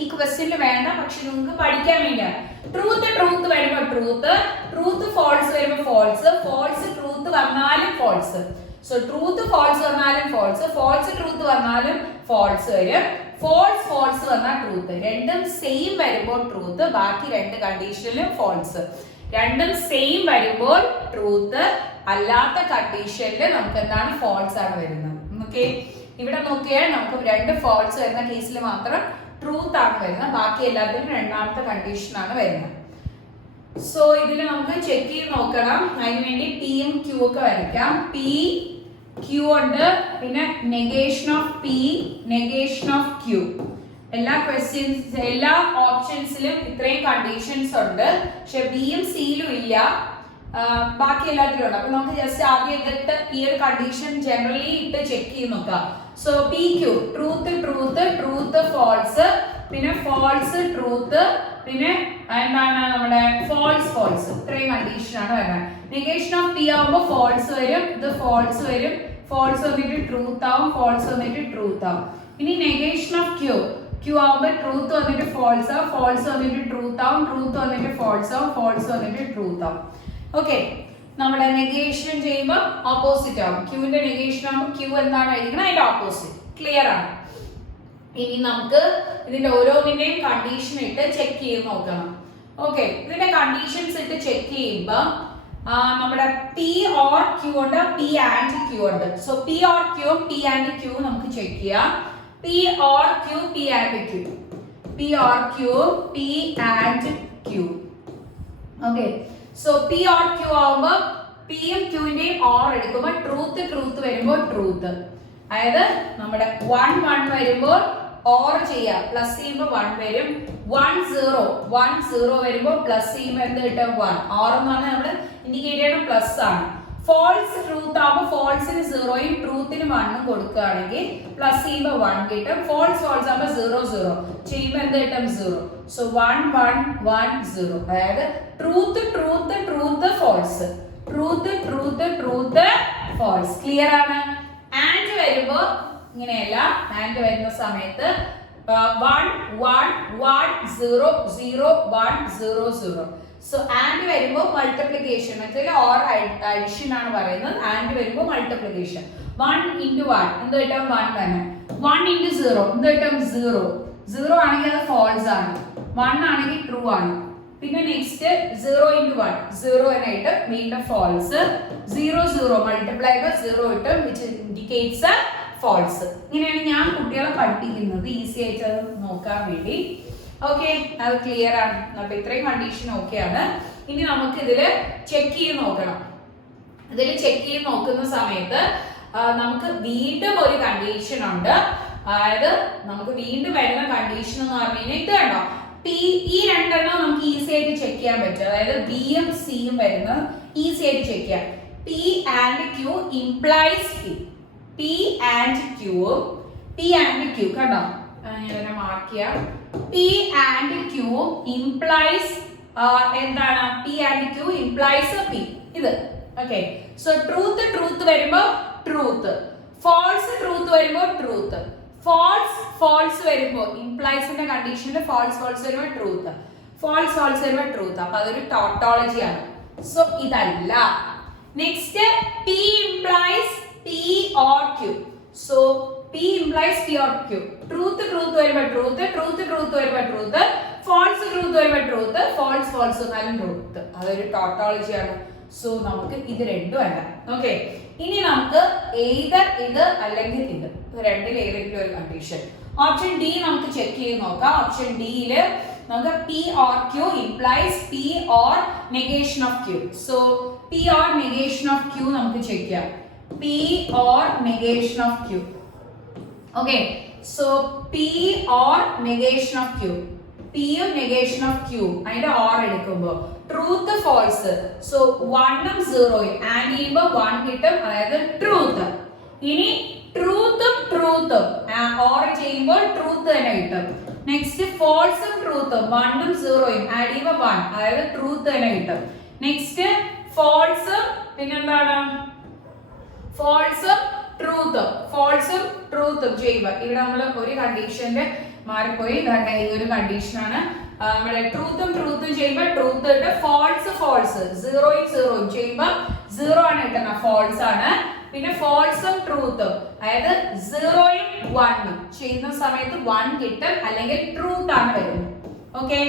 ഈ ക്വസ്റ്റ്യനിൽ വേണ്ട, പക്ഷെ നിങ്ങൾക്ക് പഠിക്കാൻ വേണ്ടിയാണ്. ട്രൂത്ത് ട്രൂത്ത് വരുമ്പോൾ ട്രൂത്ത്, ട്രൂത്ത് ഫോൾസ് വരുമ്പോൾ ഫോൾസ്, ഫോൾസ് ട്രൂത്ത് വന്നാലും ഫോൾസ്. സോ ട്രൂത്ത് ഫോൾസ് വന്നാലും ഫോൾസ്, ഫോൾസ് ട്രൂത്ത് വന്നാലും ഫോൾസ് വരും, ഫോൾസ് ഫോൾസ് വന്നാൽ ട്രൂത്ത്. രണ്ടും സെയിം വരുമ്പോൾ ട്രൂത്ത്, ബാക്കി രണ്ട് കണ്ടീഷനിലും ഫോൾസ്. രണ്ടും സെയിം വരുമ്പോൾ ട്രൂത്ത്, അല്ലാത്ത കണ്ടീഷനിൽ നമുക്ക് എന്താണ് ഫോൾസ് ആണ് വരുന്നത്. ഓക്കെ, ഇവിടെ നോക്കിയാൽ നമുക്ക് രണ്ട് ഫോൾസ് വരുന്ന കേസിൽ മാത്രം ട്രൂത്ത് ആണ് വരുന്നത്, ബാക്കി എല്ലാത്തിലും രണ്ടാമത്തെ കണ്ടീഷൻ ആണ് വരുന്നത്. സോ ഇതിൽ നമുക്ക് ചെക്ക് ചെയ്ത് നോക്കണം. അതിനുവേണ്ടി പിയും ക്യൂ ഒക്കെ വരയ്ക്കാം. പി ക്യൂ ഉണ്ട്, പിന്നെ negation of P, negation of Q. എല്ലാ ക്വസ്റ്റ്യൻസ്, എല്ലാ ഓപ്ഷൻസിലും ഇത്രയും കണ്ടീഷൻസ് ഉണ്ട്. പക്ഷെ ബിയും സിയിലും ഇല്ല, ബാക്കി എല്ലാത്തിലും ഉണ്ട്. അപ്പൊ നമുക്ക് ജസ്റ്റ് ആദ്യം ഇതിട്ട് ഈ ഒരു കണ്ടീഷൻ ജനറലി ഇട്ട് ചെക്ക് ചെയ്ത് നോക്കാം. So P Q, truth truth, truth false, പിന്നെ ഫോൾസ് ട്രൂത്ത്, പിന്നെ എന്താണ് നമ്മുടെ ഫോൾസ് ഫോൾസ്. ഇത്രയും കണ്ടീഷൻ ആണ് വരുന്നത്. നെഗേഷൻ ഓഫ് പി ആവുമ്പോൾ ഫോൾസ് വരും, ഇത് ഫോൾസ് വരും, ഫോൾസ് വന്നിട്ട് ട്രൂത്ത് ആവും, ഫോൾസ് വന്നിട്ട് ട്രൂത്ത് ആവും. ഇനി നെഗേഷൻ ഓഫ് ക്യൂ, ക്യൂ ആവുമ്പോൾ ട്രൂത്ത് വന്നിട്ട് ഫോൾസ് ആവും, ഫോൾസ് വന്നിട്ട് ട്രൂത്ത് ആവും, ട്രൂത്ത് വന്നിട്ട് ഫോൾസ് ആവും, ഫോൾസ് വന്നിട്ട് ട്രൂത്ത് ആവും. ഓക്കെ, നമ്മുടെ നെഗേഷൻ ചെയ്യുമ്പോൾ ഓപ്പോസിറ്റ് ആവും. ക്യൂവിന്റെ നെഗേഷൻ ആവുമ്പോൾ ക്യൂ എന്താണ് എഴുതിക്കുന്നത്, അതിന്റെ ഓപ്പോസിറ്റ്. ക്ലിയർ ആണ്? ഇനി നമുക്ക് ഇതിന്റെ ഓരോന്നിന്റെയും കണ്ടീഷൻ ഇട്ട് ചെക്ക് ചെയ്ത് നോക്കണം. ഓക്കെ, ഇതിന്റെ കണ്ടീഷൻസ് ഇട്ട് ചെക്ക് ചെയ്യുമ്പോൾ നമ്മുടെ പി ഓർ ക്യൂ ഉണ്ട്, പി ആൻഡ് ക്യൂ ഉണ്ട്. So P or Q, P and Q നമുക്ക് ചെക്ക് ചെയ്യാം. P or Q, P and Q, P or Q, P and Q. Okay, so P or Q ആവുമ്പോൾ പിയും ക്യൂവിന്റെയും ഓർ എടുക്കുമ്പോൾ ട്രൂത്ത് ട്രൂത്ത് വരുമ്പോൾ ട്രൂത്ത്, അതായത് നമ്മുടെ 1 1 വരുമ്പോൾ ഓർ ചെയ്യാം, പ്ലസ് ചെയ്യുമ്പോൾ 1 വരും. 1 0 1 0 വരുമ്പോൾ പ്ലസ് ചെയ്യുമ്പോൾ എന്ത് കിട്ടും, 1. ഓർ എന്ന് പറഞ്ഞാൽ നമ്മൾ ഇൻഡിക്കേറ്റ് ചെയ്യണം പ്ലസ് ആണ്. ഫോൾസ് ട്രൂത്ത് ആവുമ്പോൾ ഫോൾസിന് 0യും ട്രൂത്തിന് 1ഉം കൊടുക്കുകയാണെങ്കിൽ പ്ലസ് ചെയ്യുമ്പോൾ 1 കിട്ടും. ഫോൾസ് ഫോൾസ് ആവുമ്പോൾ 0 0 ചെയ്യുമ്പോൾ എന്ത് കിട്ടും, 0. സോ 1 1 1 0, അതായത് truth truth truth false, truth truth truth false. Clear ആണ്? ആൻഡ് വരുമ്പോ ഇങ്ങനെയല്ല, ആൻഡ് വരുന്ന സമയത്ത് 1 1 1 0 0 1 0 0. സോ ആൻഡ് വരുമ്പോ മൾട്ടിപ്ലിക്കേഷൻ മെത്തേഡ് ഓർ അഡിഷൻ ആണ് പറയുന്നത്. ആൻഡ് വരുമ്പോ മൾട്ടിപ്ലിക്കേഷൻ. 1 into 1 എന്ത് കിട്ടും, 1 തന്നെ. 1 into 0 എന്ത് കിട്ടും, 0. 0 ആണെങ്കിൽ അത് ഫോൾസ് ആണ്, 1 ആണെങ്കിൽ ട്രൂ ആണ്. പിന്നെ നെക്സ്റ്റ് 0 into 1 0 ആയിട്ട് വീണ്ടും ഫോൾസ്. 0 0 മൾട്ടിപ്ലൈ ബൈ 0 ഇട്ട് വിച്ച് ഇൻഡിക്കേറ്റ്സ് ഫോൾസ്. ഇങ്ങനെയാണ് ഞാൻ കുട്ടികളെ പഠിപ്പിക്കുന്നത്, ഈസി ആയിട്ട് അത് നോക്കാൻ വേണ്ടി. ഓക്കെ, അത് ക്ലിയർ ആണ്? അപ്പൊ ഇത്രയും കണ്ടീഷൻ ഓക്കെ ആണ്. ഇനി നമുക്ക് ഇതില് ചെക്ക് ചെയ്ത് നോക്കണം. ഇതിൽ ചെക്ക് ചെയ്ത് നോക്കുന്ന സമയത്ത് നമുക്ക് വീണ്ടും ഒരു കണ്ടീഷൻ ഉണ്ട്. അതായത് നമുക്ക് വീണ്ടും വരുന്ന കണ്ടീഷൻ എന്ന് പറഞ്ഞു കഴിഞ്ഞാൽ ഇത് കണ്ടോ, ഈ രണ്ടെണ്ണം നമുക്ക് ഈസി ആയിട്ട് ചെക്ക് ചെയ്യാൻ പറ്റും. അതായത് ബിയും സിയും വരുന്നത് ഈസി ആയിട്ട് ചെക്ക് ചെയ്യാം. P and Q implies P, P and Q, P and Q കണ്ടോ, ഞാൻ മാർക്ക് ചെയ്യാം. പി ആൻഡ് ക്യൂ ഇംപ്ലൈസ് എന്താണ്, P and Q implies P. ഇത് ഓക്കെ. സോ ട്രൂത്ത് വരുമ്പോൾ ട്രൂത്ത്, ഫോൾസ് ട്രൂത്ത് വരുമ്പോൾ ട്രൂത്ത്, ഫോൾസ് വരുമ്പോൾ ഇംപ്ലൈസിന്റെ കണ്ടീഷനിൽ ഫോൾസ് വരുമ്പോൾ ട്രൂത്ത്, ഫോൾസ് വരുമ്പോൾ ട്രൂത്ത്. അപ്പൊ അതൊരു ടോട്ടോളജി ആണ്. സോ ഇതല്ല. Next P implies P or Q. So P implies P or Q. Truth വരുമ്പോൾ ട്രൂത്ത് വരുമ്പോൾ ട്രൂത്ത്, ഫോൾസ് വരുമ്പോൾ ട്രൂത്ത്, ഫോൾസ് വന്നാലും ട്രൂത്ത്. അതൊരു ടോട്ടോളജി ആണ്. സോ നമുക്ക് ഇത് രണ്ടും അല്ല. ഓക്കെ. ഇനി നമുക്ക് എയ്തർ ഇത് അല്ലെങ്കിൽ ഇത്, രണ്ടിൽ ഏതെങ്കിലും ഒരു കണ്ടീഷൻ. ഓപ്ഷൻ ഡി നമുക്ക് ചെക്ക് ചെയ്ത് നോക്കാം. ഓപ്ഷൻ ഡിയില് നമുക്ക് P or Q implies P or negation of Q. So P or negation of Q നമുക്ക് ചെക്ക് ചെയ്യാം. P or negation of Q. Okay. So P or negation of Q. P or negation of Q. അതിന്റെ or എടുക്കുമ്പോൾ ട്രൂത്ത് ഫോൾസ്. സോ 1ഉം 0ഉം ആഡ് ചെയ്യുമ്പോൾ 1 കിട്ടും, അതായത് ട്രൂത്ത്. ഇനി ട്രൂത്തും ഓർ ചെയ്യുമ്പോൾ ട്രൂത്ത് തന്നെ കിട്ടും. നെക്സ്റ്റ് ഫോൾസും ട്രൂത്തും 1ഉം 0ഉം ആഡ് ചെയ്യുമ്പോൾ 1, അതായത് ട്രൂത്ത് തന്നെ കിട്ടും. നെക്സ്റ്റ് ഫോൾസും പിന്നെന്താണ് ഫോൾസും ട്രൂത്തും ചെയ്യുക. ഇവിടെ നമ്മൾ ഒരു കണ്ടീഷന്റെ മാറിപ്പോയി. ഈ ഒരു കണ്ടീഷനാണ്. നമ്മുടെ ട്രൂത്തും ചെയ്യുമ്പോൾ ട്രൂത്ത് കിട്ടും, ഫോൾസ് 0ഉം ചെയ്യുമ്പോൾ 0 ആണ് കിട്ടുന്നത്, ഫോൾസ് ആണ്. പിന്നെ ഫോൾസും ട്രൂത്തും, അതായത് 0ഉം 1ഉം ചെയ്യുന്ന സമയത്ത് 1 കിട്ടും, അല്ലെങ്കിൽ ട്രൂത്ത് ആണ് വരുന്നത്. ഓക്കെ.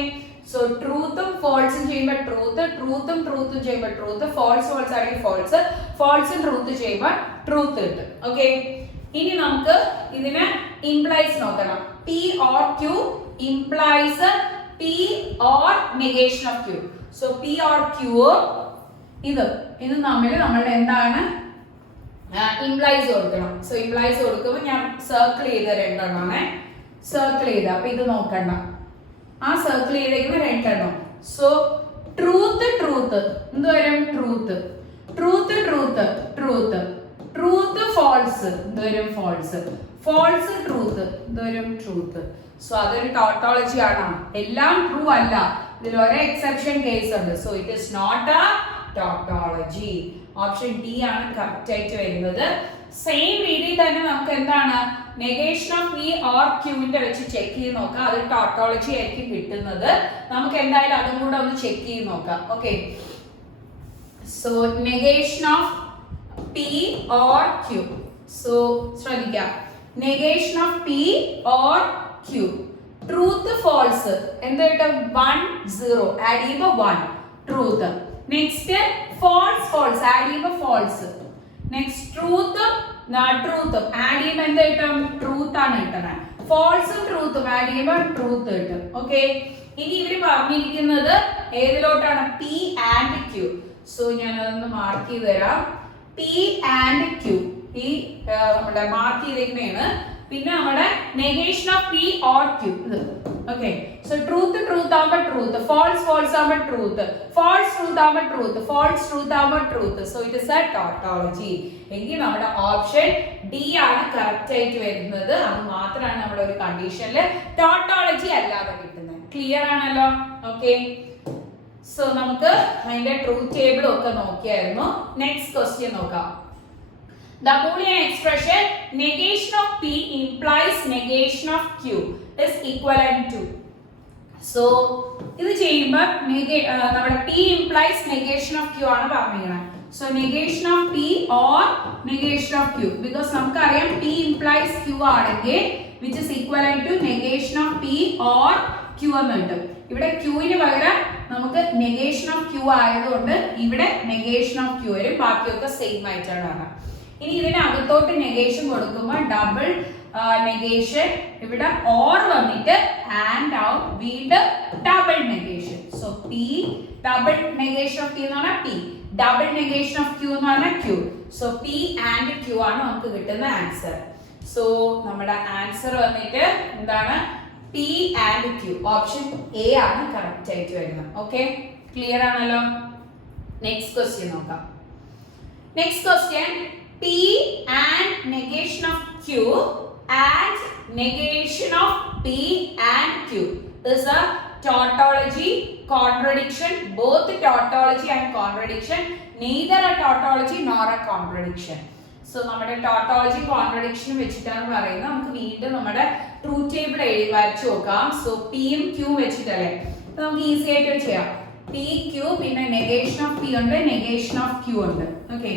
സോ ട്രൂത്തും ഫോൾസും ചെയ്യുമ്പോൾ ട്രൂത്തും ചെയ്യുമ്പോൾ ട്രൂത്ത്, ഫോൾസ് ആണെങ്കിൽ ഫോൾസും ട്രൂത്ത് ചെയ്യുമ്പോൾ ട്രൂത്ത് കിട്ടും. ഓക്കെ. ഇനി നമുക്ക് ഇതിനെ ഇംപ്ലൈസ് നോക്കണം. P or Q implies P or negation of Q. So P or Q ഇത് തമ്മിൽ നമ്മൾ എന്താണ് ഇംപ്ലൈസ് കൊടുക്കണം. സോ ഇംപ്ലൈസ് കൊടുക്കുമ്പോൾ ഞാൻ സർക്കിൾ ചെയ്ത രണ്ടെണ്ണമാണ് സർക്കിൾ ചെയ്ത. അപ്പൊ ഇത് നോക്കണ്ട, ആ സർക്കിൾ ചെയ്തേക്കുന്ന രണ്ടെണ്ണം. സോ ട്രൂത്ത് എന്ത് വരും? ട്രൂത്ത് ഫോൾസ് എന്ത് വരും? ഫോൾസ് ട്രൂത്ത് എന്ത് വരും? ട്രൂത്ത്. സോ അതൊരു ടോട്ടോളജി ആണ്. എല്ലാം ട്രൂ അല്ല, ഇതിൽ ഒരു എക്സെപ്ഷൻ കേസ് ഉണ്ട്. So it is not a tautology. Option D ആണ് കറക്റ്റ് ആയിട്ട് വരുന്നത്. സെയിം രീതിയിൽ തന്നെ നമുക്ക് എന്താണ് negation of P or Q ന്റെ വെച്ച് ചെക്ക് ചെയ്ത് നോക്കാം. അത് ടോട്ടോളജി ആയിരിക്കും കിട്ടുന്നത്. നമുക്ക് എന്തായാലും അതും കൂടെ ഒന്ന് ചെക്ക് ചെയ്ത് നോക്കാം. Okay. So negation of P or Q. So ശ്രദ്ധിക്കാം, negation of P or Q. Truth false എന്ത് കിട്ടും? 1 0 ആഡ് ചെയ്യുമ്പോൾ 1 ട്രൂത്ത്. നെക്സ്റ്റ് ഫോൾസ് ആഡ് ചെയ്യുമ്പോൾ ഫോൾസ്. നെക്സ്റ്റ് ട്രൂത്തും ആഡ് ചെയ്യുമ്പോൾ എന്ത് കിട്ടും? ട്രൂത്ത് ആണ് കിട്ടുന്നത്. ഫോൾസും ട്രൂത്തും ആഡ് ചെയ്യുമ്പോൾ ട്രൂത്ത് കിട്ടും. ഓക്കെ. ഇനി ഇവര് പറഞ്ഞിരിക്കുന്നത് ഏതിലോട്ടാണ്? P and Q. സോ ഞാൻ അതൊന്ന് മാർക്ക് ചെയ്ത് തരാം. P and Q ഈ നമ്മുടെ മാർക്ക് ചെയ്തേക്കുന്നതാണ്. പിന്നെ നമ്മുടെ negation of P or Q ഇത്. ഓക്കെ. സോ ട്രൂത്ത് ആവുമ്പോൾ ട്രൂത്ത്, ഫോൾസ് ആവുമ്പോൾ ട്രൂത്ത്, ഫോൾസ് ട്രൂത്ത് ആവുമ്പോൾ truth. So it is A tautology. എങ്കിൽ നമ്മുടെ ഓപ്ഷൻ ഡി ആണ് കറക്റ്റ് ആയിട്ട് വരുന്നത്. അത് മാത്രമാണ് നമ്മുടെ ഒരു കണ്ടീഷനിൽ ടോട്ടോളജി അല്ലാതെ കിട്ടുന്നത്. ക്ലിയർ ആണല്ലോ? ഓക്കെ. സോ നമുക്ക് അതിന്റെ ട്രൂത്ത് ടേബിൾ ഒക്കെ നോക്കിയായിരുന്നു. നെക്സ്റ്റ് ക്വസ്റ്റ്യൻ നോക്കാം. The Boolean expression negation of P implies negation of Q is equivalent to. So ഇത് ചെയ്യുമ്പോൾ നമ്മുടെ P implies negation of Q ആണ് പറഞ്ഞിരിക്കുന്നത്. So negation of P or negation of Q, because നമുക്കറിയാം P implies Q ആണെങ്കിൽ which is equivalent to negation of P or Q എന്ന് കിട്ടും. ഇവിടെ Q ന് പകരം നമുക്ക് negation of Q ആയതുകൊണ്ട് ഇവിടെ negation of Q വരും. ബാക്കിയൊക്കെ സെയിം ആയിട്ടാണ് പറഞ്ഞത്. ഇനി ഇതിന് അകത്തോട്ട് നെഗേഷൻ കൊടുക്കുമ്പോൾ ഡബിൾ നെഗേഷൻ, ഇവിടെ ഓർ വന്നിട്ട് ആൻഡ് ആവും, വീണ്ടും double negation. So P double negation of P എന്ന് പറഞ്ഞാൽ P, double negation of Q എന്ന് പറഞ്ഞാൽ Q. So P and Q ആണ് നമുക്ക് കിട്ടുന്ന ആൻസർ. സോ നമ്മുടെ ആൻസർ വന്നിട്ട് എന്താണ്? P and Q. Option A ആണ് കറക്റ്റ് ആയിട്ട് വരുന്നത്. ഓക്കെ. ക്ലിയർ ആണല്ലോ? നെക്സ്റ്റ് ക്വസ്റ്റ്യൻ നോക്കാം. Next question, P and negation of Q and negation of P and Q is a tautology, contradiction, both tautology and contradiction, neither a tautology nor a contradiction. So നമ്മുടെ tautology contradiction വെച്ചിട്ടാണ് പറയുന്നത്. നമുക്ക് വീണ്ടും നമ്മുടെ ട്രൂത്ത് ടേബിൾ എഴുതി വരച്ചു നോക്കാം. സോ പിയും ക്യൂ വെച്ചിട്ടല്ലേ നമുക്ക് ഈസി ആയിട്ട് ചെയ്യാം. പി ക്യൂ പിന്നെ നെഗേഷൻ ഓഫ് പി ഉണ്ട്, നെഗേഷൻ ഓഫ് ക്യൂ ഉണ്ട്. ഓക്കെ,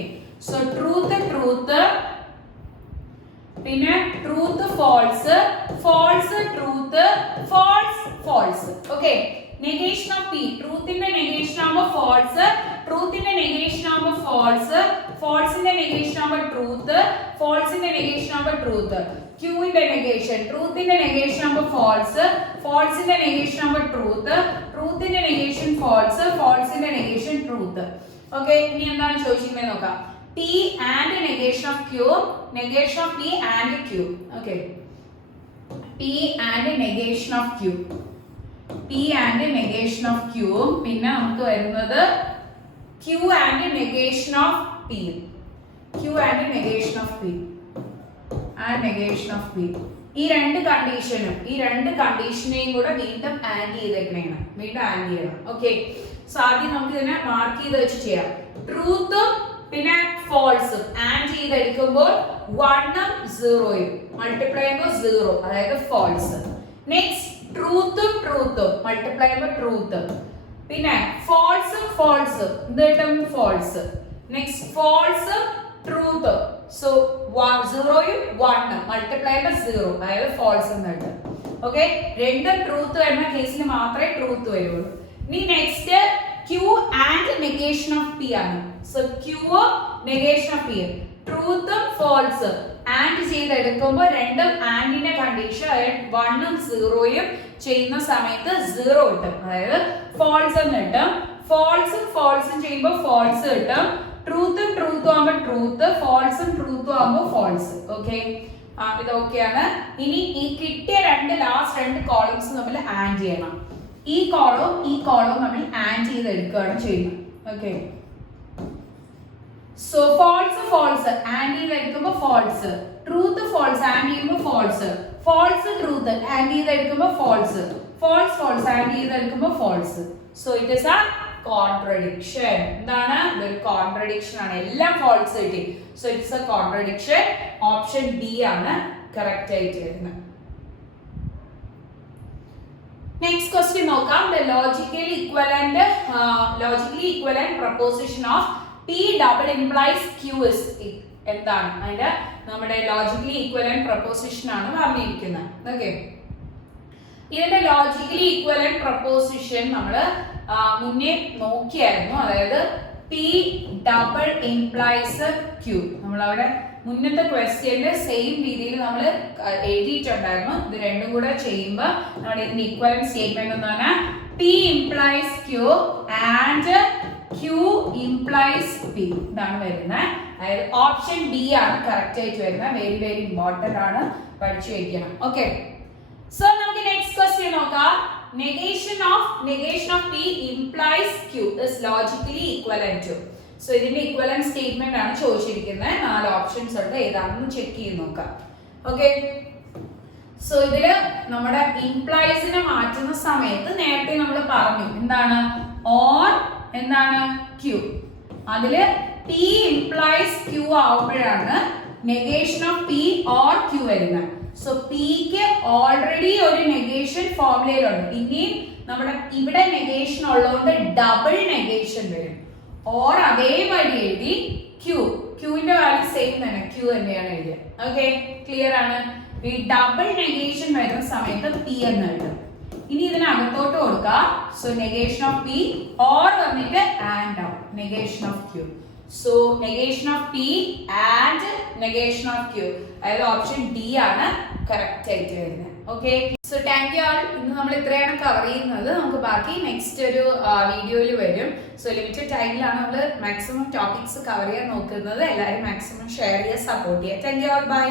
സോ ട്രൂത്ത് ട്രൂത്ത് പിന്നെ truth false, false truth, false false. Okay, negation of P, ട്രൂത്തിന്റെ നെഗേഷൻ ആകുമ്പോൾ ഫോൾസ്, ട്രൂത്തിന്റെ നെഗേഷൻ ആകുമ്പോൾ ഫോൾസ്, ഫോൾസിന്റെ നെഗേഷൻ ആകുമ്പോൾ ട്രൂത്ത്, ഫോൾസിന്റെ നെഗേഷൻ ആകുമ്പോൾ ട്രൂത്ത്. ക്യൂവിന്റെ നെഗേഷൻ, ട്രൂത്തിന്റെ നെഗേഷൻ ആകുമ്പോൾ ഫോൾസ്, ഫോൾസിന്റെ നെഗേഷൻ ആകുമ്പോൾ ട്രൂത്ത്, ട്രൂത്തിന്റെ നെഗേഷൻ ഫോൾസ്, ഫോൾസിന്റെ നെഗേഷൻ ട്രൂത്ത്. ഓക്കെ, ഇനി എന്താണ് ചോദിച്ചിരിക്കുന്നത് നോക്കാം. P and negation of Q, negation of P and Q. Okay, P and negation of Q, P and negation of Q. പിന്നെ നമുക്ക് വരുന്നത് Q and negation of P, Q and negation of P and negation of P. ഈ രണ്ട് കണ്ടീഷനെയും കൂടെ വീണ്ടും ആഡ് ചെയ്തേക്കണേണ്, വീണ്ടും ആഡ് ചെയ്യണം. ഓക്കെ, സോ ആദ്യം നമുക്ക് ഇതിനെ മാർക്ക് ചെയ്ത് വെച്ച് ചെയ്യാം. ട്രൂത്ത് പിന്നെ ഫോൾസും ആഡ് ചെയ്തെടുക്കുമ്പോൾ 1ഉം 0ഉം മൾട്ടിപ്ലൈ ചെയ്യുമ്പോൾ 0, അതായത് ഫോൾസ്. നെക്സ്റ്റ് ട്രൂത്തും ട്രൂത്തും മൾട്ടിപ്ലൈ ചെയ്യുമ്പോൾ ട്രൂത്ത്. പിന്നെ ഫോൾസും ഫോൾസും ഇത് കിട്ടും ഫോൾസ്. നെക്സ്റ്റ് ഫോൾസും ട്രൂത്തും, സോ 0ഉം 1ഉം മൾട്ടിപ്ലൈ ചെയ്യുമ്പോൾ 0, അതായത് ഫോൾസ് എന്ന് കിട്ടും. ഓക്കെ, രണ്ടും ട്രൂത്ത് വരുന്ന കേസിൽ മാത്രമേ ട്രൂത്ത് വരുള്ളൂ. ഇനി next Q and negation of P ആണ്. So Q negation of P, truth false and ചെയ്തെടുക്കുമ്പോൾ രണ്ടും ആൻഡിന്റെ കണ്ടീഷൻ, അതായത് 1ഉം 0ഉം ചെയ്യുന്ന സമയത്ത് 0 കിട്ടും, അതായത് ഫോൾസ് എന്ന് കിട്ടും. ഫോൾസും ഫോൾസും ചെയ്യുമ്പോൾ ഫോൾസ് കിട്ടും. ട്രൂത്തും ട്രൂത്തും ആകുമ്പോൾ ട്രൂത്ത്, ഫോൾസും ട്രൂത്തും ആകുമ്പോൾ ഫോൾസ്. ഓക്കെ, ഇത് ഓക്കെയാണ്. ഇനി ഈ കിട്ടിയ ലാസ്റ്റ് രണ്ട് കോളംസ് തമ്മിൽ ആഡ് ചെയ്യണം. ഈ കോളവും നമ്മൾ ആഡ് ചെയ്തെടുക്കുകയാണ് ചെയ്യുന്നത്. Okay, so false false add ചെയ്തെടുക്കുമ്പോൾ ഫോൾസ്, ട്രൂത്ത് ഫോൾസ് ആഡ് ചെയ്യുമ്പോൾ ഫോൾസ്, ഫോൾസ് ട്രൂത്ത് ആഡ് ചെയ്തെടുക്കുമ്പോൾ ഫോൾസ്, ഫോൾസ് ഫോൾസ് ആഡ് ചെയ്തെടുക്കുമ്പോൾ false. So it is a contradiction. എന്താണ്? ഇതൊരു കോൺട്രഡിക്ഷൻ ആണ്, എല്ലാം ഫോൾസ് കിട്ടി. So it's a contradiction. Option B ആണ് കറക്റ്റ് ആയിട്ട് വരുന്നത്. നെക്സ്റ്റ് ക്വസ്റ്റ്യൻ നോക്കാം. The logically equivalent proposition of P double implies Q is എന്താണ്? അതിന്റെ നമ്മുടെ ലോജിക്കലി ഈക്വലന്റ് പ്രൊപ്പോസിഷൻ ആണ് പറഞ്ഞിരിക്കുന്നത്. ഓക്കെ, ഇതിന്റെ ലോജിക്കലി ഈക്വലന്റ് പ്രൊപ്പോസിഷൻ നമ്മൾ മുന്നേ നോക്കിയായിരുന്നു. അതായത് P ഡബിൾ ഇംപ്ലൈസ് Q. നമ്മളവിടെ മുന്നത്തെ ക്വസ്റ്റ്യന്റെ സെയിം രീതിയിൽ നമ്മൾ എഴുതിയിട്ടുണ്ടായിരുന്നു. ഇത് രണ്ടും കൂടെ ചെയ്യുമ്പോൾ നമ്മുടെ ഇതിന്റെ ഈക്വലന്റ് സ്റ്റേറ്റ്മെന്റ് എന്ന് പറഞ്ഞാൽ P implies Q and Q implies P. ഇതാണ് വരുന്നത്. അതായത് ഓപ്ഷൻ ബി ആണ് കറക്റ്റ് ആയിട്ട് വരുന്നത്. വെരി വെരി ഇമ്പോർട്ടന്റ് ആണ്, പഠിച്ചു വെക്കണം. ഓക്കെ, സോ നമുക്ക് നെക്സ്റ്റ് ക്വസ്റ്റ്യൻ നോക്കാം. negation of P implies Q is logically equivalent to. So ഇതിന്റെ ഇക്വലന്റ് സ്റ്റേറ്റ്മെന്റ് ആണ് ചോദിച്ചിരിക്കുന്നത്. 4 ഓപ്ഷൻസ് ഉണ്ട്, ഏതാണെന്ന് ചെക്ക് ചെയ്ത് നോക്കാം. ഓക്കെ, സോ ഇതില് നമ്മുടെ ഇംപ്ലൈസിനെ മാറ്റുന്ന സമയത്ത് നേരത്തെ നമ്മൾ പറഞ്ഞു എന്താണ്, ഓർ എന്താണ് Q. അതില് P implies Q ആവുമ്പോഴാണ് negation of P or Q വരുന്നത്. സോ Pക്ക് ഓൾറെഡി ഒരു നെഗേഷൻ ഫോർമുലയിലുണ്ട്. ഇനിയും നമ്മുടെ ഇവിടെ നെഗേഷൻ ഉള്ളതുകൊണ്ട് ഡബിൾ നെഗേഷൻ വരും. ഓർ അതേപടി എഴുതി ക്യൂവിന്റെ വാല്യൂ സെയിം തന്നെ, ക്യൂ തന്നെയാണ് എഴുതിയത്. ഓക്കെ, ക്ലിയർ ആണ്. ഈ ഡബിൾ നെഗേഷൻ വരുന്ന സമയത്ത് P എന്ന് എഴുതും. ഇനി ഇതിനകത്തോട്ട് കൊടുക്കാം. So negation of P or വന്നിട്ട് ആൻഡ് ആവും, negation of Q. So negation of P and negation of Q, അതായത് ഓപ്ഷൻ ഡി ആണ് കറക്റ്റ് ആയിട്ട് വരുന്നത്. ഓക്കെ, സോ താങ്ക് യു ആൾ. ഇന്ന് നമ്മൾ ഇത്രയാണ് കവർ ചെയ്യുന്നത്. നമുക്ക് ബാക്കി നെക്സ്റ്റ് ഒരു വീഡിയോയിൽ വരും. സോ ലിമിറ്റഡ് ടൈമിലാണ് നമ്മൾ മാക്സിമം ടോപ്പിക്സ് കവർ ചെയ്യാൻ നോക്കുന്നത്. എല്ലാവരും മാക്സിമം ഷെയർ ചെയ്യുക, സപ്പോർട്ട് ചെയ്യുക. Thank you all, by.